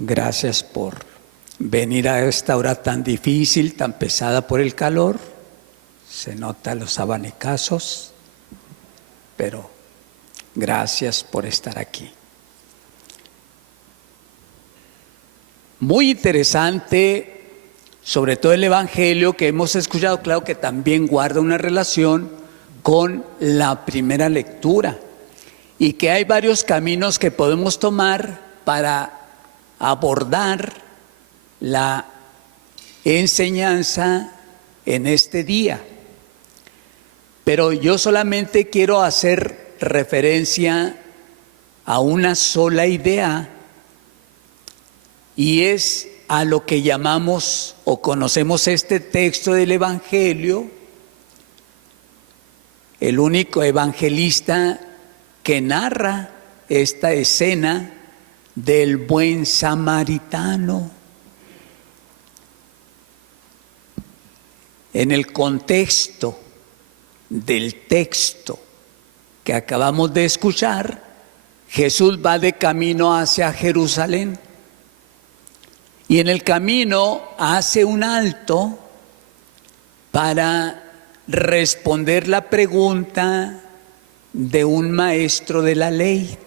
Gracias por venir a esta hora tan difícil, tan pesada por el calor. Se notan los abanicazos, pero gracias por estar aquí. Muy interesante, sobre todo el Evangelio que hemos escuchado, claro que también guarda una relación con la primera lectura y que hay varios caminos que podemos tomar para abordar la enseñanza en este día. Pero yo solamente quiero hacer referencia a una sola idea, y es a lo que llamamos o conocemos este texto del Evangelio, el único evangelista que narra esta escena del buen samaritano. En el contexto del texto que acabamos de escuchar, Jesús va de camino hacia Jerusalén y en el camino hace un alto para responder la pregunta de un maestro de la ley,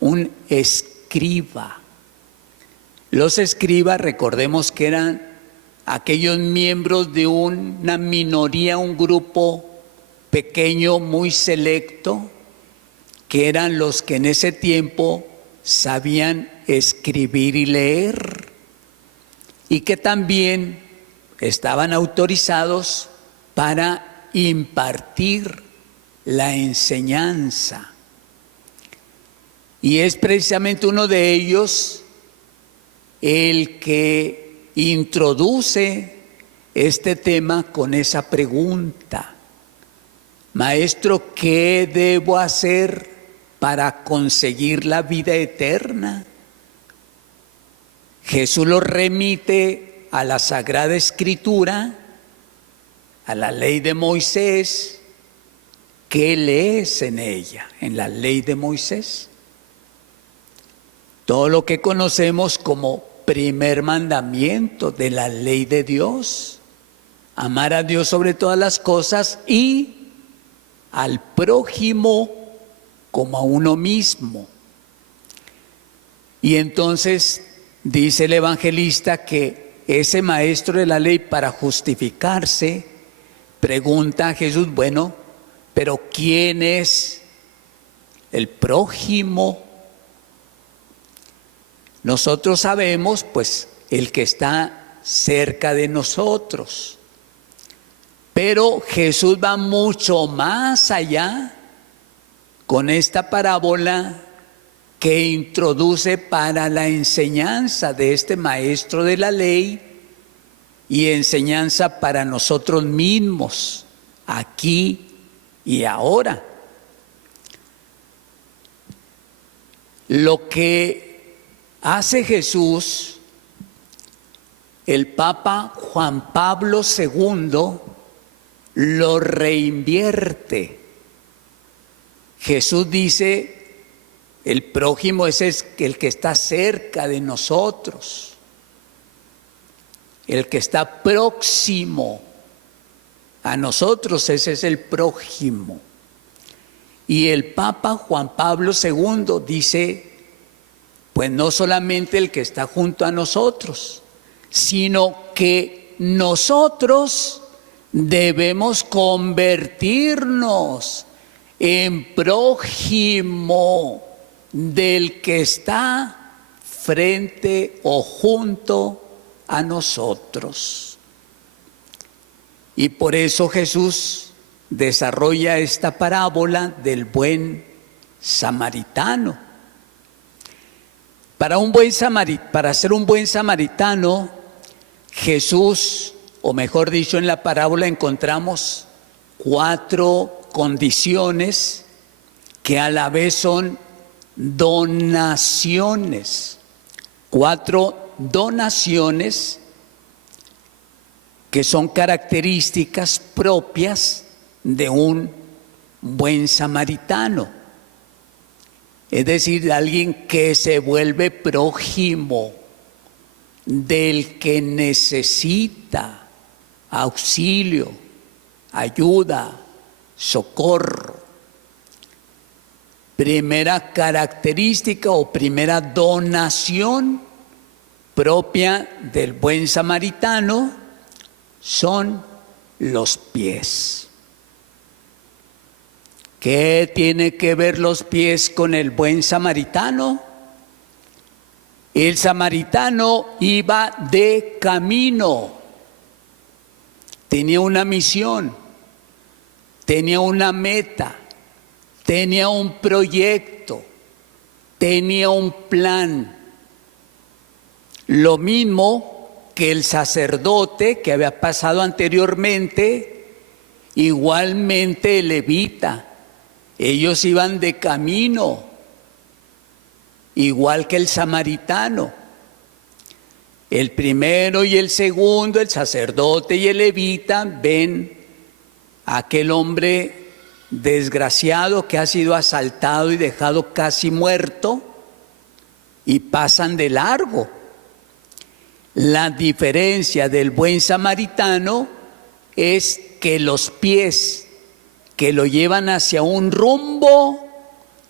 un escriba. Los escribas, recordemos que eran aquellos miembros de una minoría, un grupo pequeño, muy selecto, que eran los que en ese tiempo sabían escribir y leer, y que también estaban autorizados para impartir la enseñanza. Y es precisamente uno de ellos el que introduce este tema con esa pregunta: Maestro, ¿qué debo hacer para conseguir la vida eterna? Jesús lo remite a la Sagrada Escritura, a la ley de Moisés. ¿Qué lees en ella, en la ley de Moisés? Todo lo que conocemos como primer mandamiento de la ley de Dios: amar a Dios sobre todas las cosas y al prójimo como a uno mismo. Y entonces dice el evangelista que ese maestro de la ley, para justificarse, pregunta a Jesús: bueno, pero ¿quién es el prójimo? Nosotros sabemos, pues, el que está cerca de nosotros. Pero Jesús va mucho más allá con esta parábola que introduce para la enseñanza de este maestro de la ley y enseñanza para nosotros mismos, aquí y ahora. Lo que hace Jesús, el Papa Juan Pablo II lo reinvierte. Jesús dice: el prójimo es el que está cerca de nosotros, el que está próximo a nosotros, ese es el prójimo. Y el Papa Juan Pablo II dice: pues no solamente el que está junto a nosotros, sino que nosotros debemos convertirnos en prójimo del que está frente o junto a nosotros. Y por eso Jesús desarrolla esta parábola del buen samaritano. Para ser un buen samaritano, Jesús, o mejor dicho, en la parábola encontramos 4 condiciones que a la vez son donaciones. 4 donaciones que son características propias de un buen samaritano. es decir, de alguien que se vuelve prójimo, del que necesita auxilio, ayuda, socorro. Primera característica o primera donación propia del buen samaritano son los pies. ¿Qué tiene que ver los pies con el buen samaritano? El samaritano iba de camino, tenía una misión, tenía una meta, tenía un proyecto, tenía un plan. Lo mismo que el sacerdote que había pasado anteriormente, igualmente el levita. Ellos iban de camino, igual que el samaritano. El primero y el segundo, el sacerdote y el levita, ven a aquel hombre desgraciado que ha sido asaltado y dejado casi muerto y pasan de largo. La diferencia del buen samaritano es que los pies que lo llevan hacia un rumbo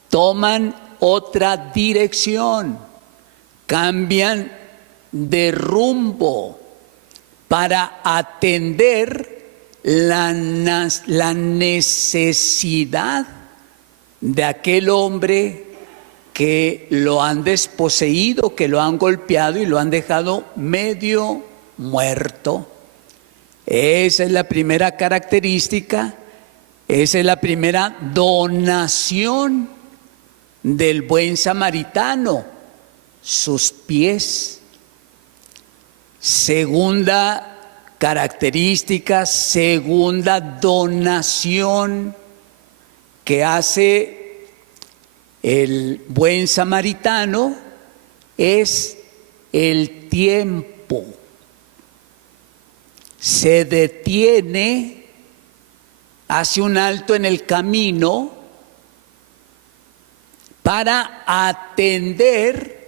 toman otra dirección, cambian de rumbo para atender la necesidad de aquel hombre que lo han desposeído, que lo han golpeado y lo han dejado medio muerto. Esa es la primera característica, esa es la primera donación del buen samaritano, sus pies. Segunda característica, segunda donación que hace el buen samaritano es el tiempo. Se detiene, hace un alto en el camino para atender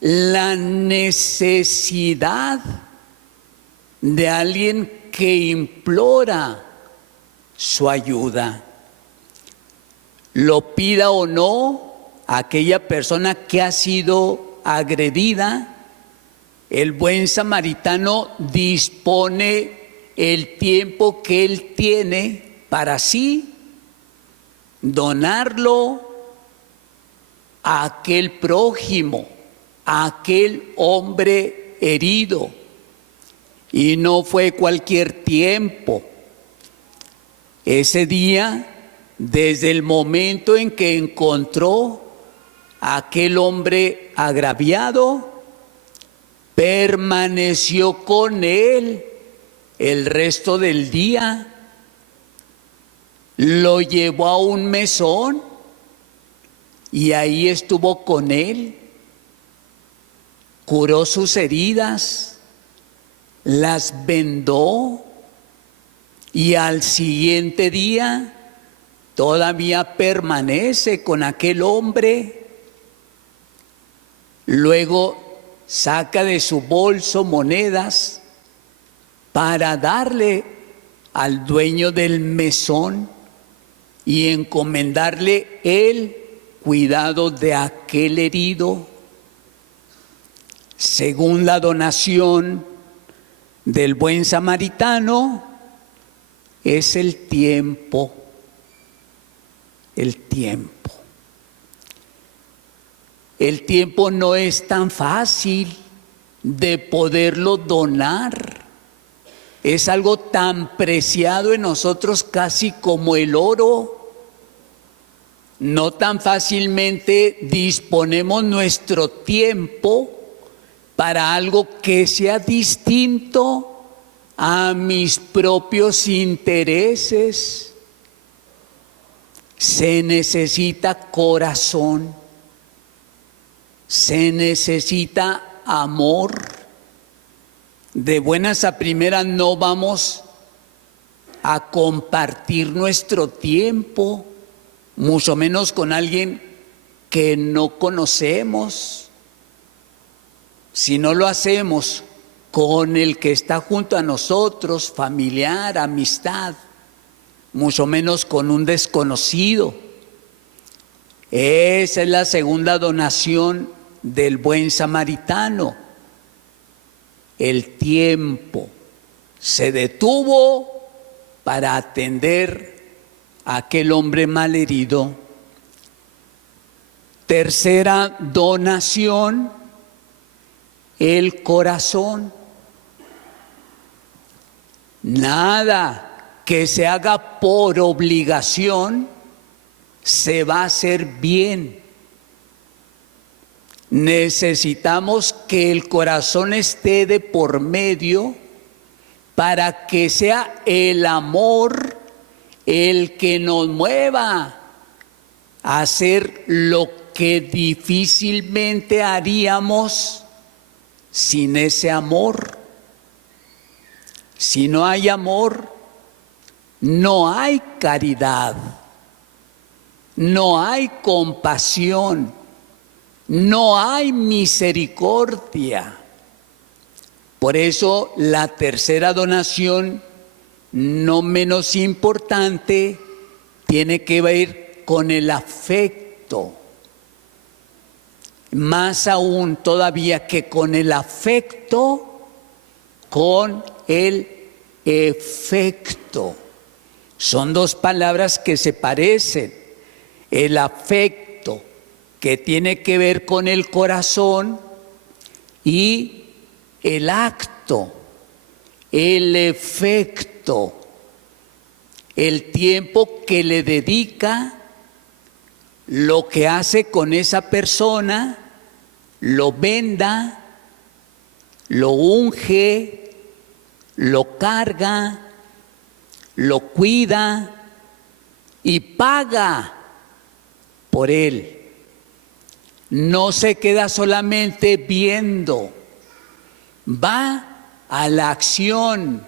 la necesidad de alguien que implora su ayuda. Lo pida o no aquella persona que ha sido agredida, el buen samaritano dispone el tiempo que él tiene para sí donarlo a aquel prójimo, a aquel hombre herido. Y no fue cualquier tiempo. Ese día, desde el momento en que encontró a aquel hombre agraviado, permaneció con él el resto del día, lo llevó a un mesón y ahí estuvo con él, curó sus heridas, las vendó y al siguiente día todavía permanece con aquel hombre. Luego saca de su bolso monedas para darle al dueño del mesón y encomendarle el cuidado de aquel herido. Segunda donación del buen samaritano es el tiempo. El tiempo. El tiempo no es tan fácil de poderlo donar. Es algo tan preciado en nosotros casi como el oro. No tan fácilmente disponemos nuestro tiempo para algo que sea distinto a mis propios intereses. Se necesita corazón, se necesita amor. De buenas a primeras no vamos a compartir nuestro tiempo, mucho menos con alguien que no conocemos, si no lo hacemos con el que está junto a nosotros, familiar, amistad, mucho menos con un desconocido. Esa es la segunda donación del buen samaritano. El tiempo se detuvo para atender a aquel hombre malherido. Tercera donación, el corazón. Nada que se haga por obligación se va a hacer bien. Necesitamos que el corazón esté de por medio para que sea el amor el que nos mueva a hacer lo que difícilmente haríamos sin ese amor. Si no hay amor, no hay caridad, no hay compasión, no hay misericordia. Por eso la tercera donación, no menos importante, tiene que ver con el afecto. Más aún todavía que con el afecto, con el efecto. Son dos palabras que se parecen. El afecto, que tiene que ver con el corazón, y el acto, el efecto, el tiempo que le dedica, lo que hace con esa persona, lo venda, lo unge, lo carga, lo cuida y paga por él. No se queda solamente viendo, va a la acción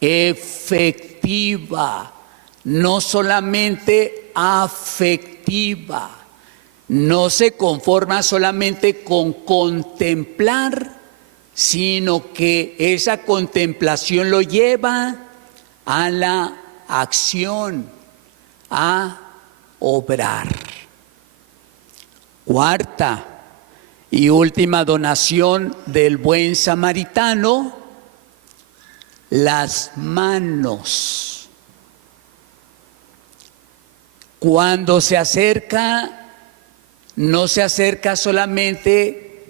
efectiva, no solamente afectiva. No se conforma solamente con contemplar, sino que esa contemplación lo lleva a la acción, a obrar. Cuarta y última donación del buen samaritano, las manos. Cuando se acerca, no se acerca solamente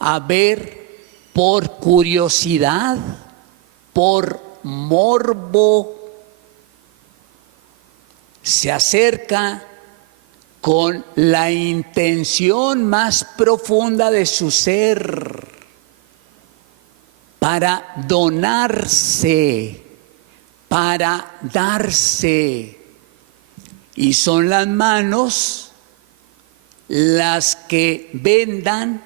a ver por curiosidad, por morbo, se acerca con la intención más profunda de su ser para donarse, para darse. Y son las manos las que vendan,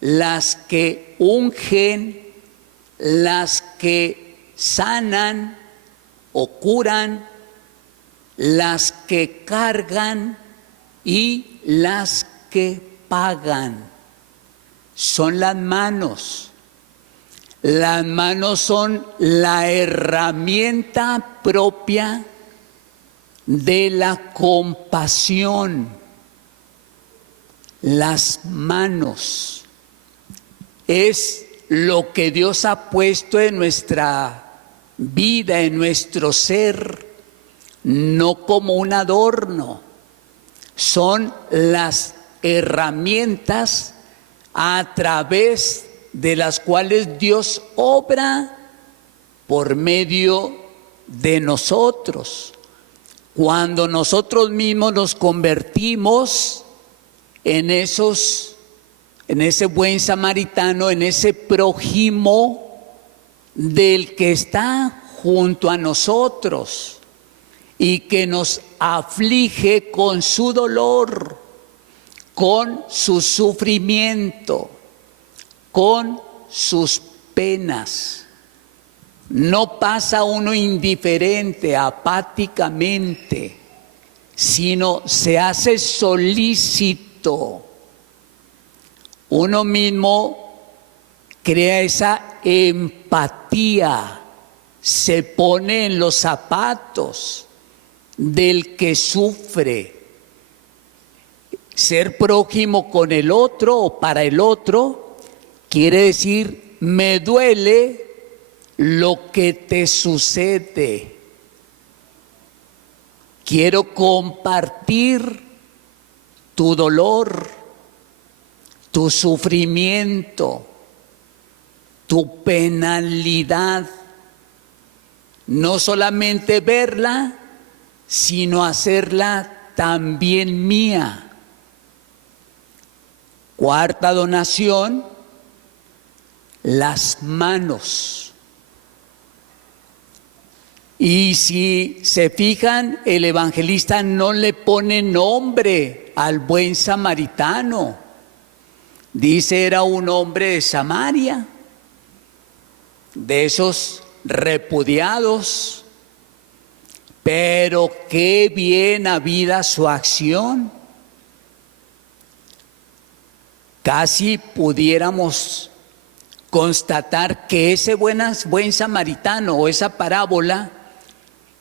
las que ungen, las que sanan o curan, las que cargan y las que pagan. Son las manos. Las manos son la herramienta propia de la compasión. Las manos es lo que Dios ha puesto en nuestra vida, en nuestro ser, no como un adorno. Son las herramientas a través de las cuales Dios obra por medio de nosotros. Cuando nosotros mismos nos convertimos en ese buen samaritano, en ese prójimo del que está junto a nosotros y que nos aflige con su dolor, con su sufrimiento, con sus penas. No pasa uno indiferente, apáticamente, sino se hace solícito. Uno mismo crea esa empatía, se pone en los zapatos del que sufre. Ser prójimo con el otro o para el otro quiere decir, me duele lo que te sucede. Quiero compartir tu dolor, tu sufrimiento, tu penalidad. No solamente verla, sino hacerla también mía. Cuarta donación, las manos. Y si se fijan, el evangelista no le pone nombre al buen samaritano. Dice, era un hombre de Samaria, de esos repudiados, pero qué bien habida su acción. Casi pudiéramos constatar que ese buen samaritano o esa parábola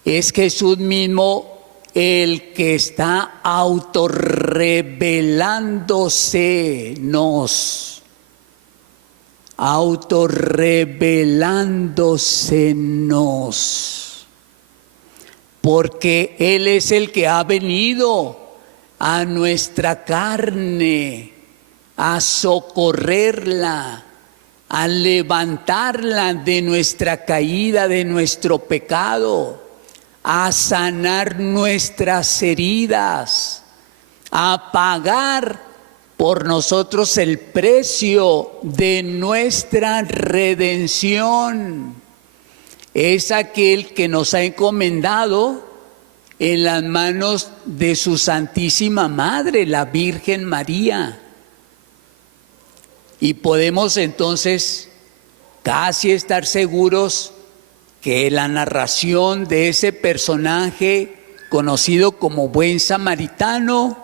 es Jesús mismo el que está autorrevelándosenos, porque Él es el que ha venido a nuestra carne a socorrerla, a levantarla de nuestra caída, de nuestro pecado, a sanar nuestras heridas, a pagar por nosotros el precio de nuestra redención. Es aquel que nos ha encomendado en las manos de su Santísima Madre, la Virgen María. Y podemos entonces casi estar seguros que la narración de ese personaje conocido como buen samaritano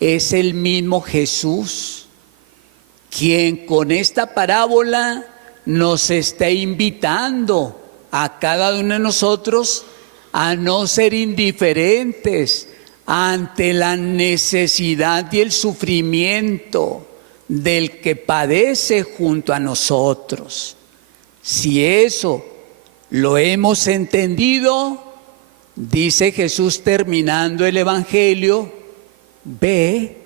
es el mismo Jesús, quien con esta parábola nos está invitando a cada uno de nosotros a no ser indiferentes ante la necesidad y el sufrimiento del que padece junto a nosotros. Si eso lo hemos entendido, dice Jesús terminando el Evangelio, ve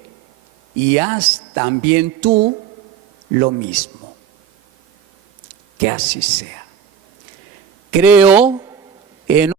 y haz también tú lo mismo. Que así sea. Creo en